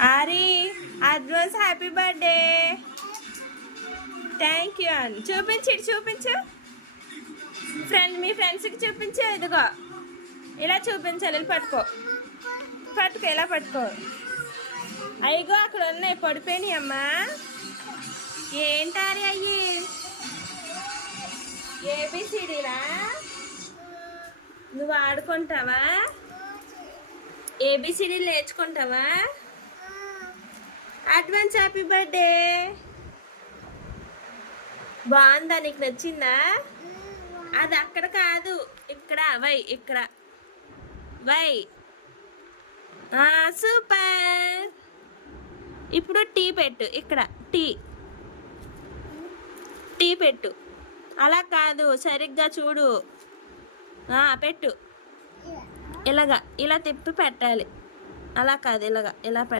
Aari advance happy birthday. Thank you అని చూపించి చూపించు. మీ ఫ్రెండ్స్కి చూపించు. ఇదిగో ఇలా చూపించాలి. పట్టుకో పట్టుకో, ఇలా పట్టుకో. అయ్యగో అక్కడ ఉన్నాయి, పడిపోయినాయి అమ్మా. ఏంటారి అయ్యి? ఏబిసిడీలా? నువ్వు ఆడుకుంటావా? ఏబిసిడీలు నేర్చుకుంటావా? Advance happy birthday. బాగుందా? నీకు నచ్చిందా? అది అక్కడ కాదు, ఇక్కడ వై, ఇక్కడ వై. సూపర్. ఇప్పుడు టీ పెట్టు. ఇక్కడ టీ టీ పెట్టు. అలా కాదు, సరిగ్గా చూడు. పెట్టు. ఇలాగా ఇలా తిప్పి పెట్టాలి. అలా కాదు, ఇలాగా ఇలా పెట్టాలి.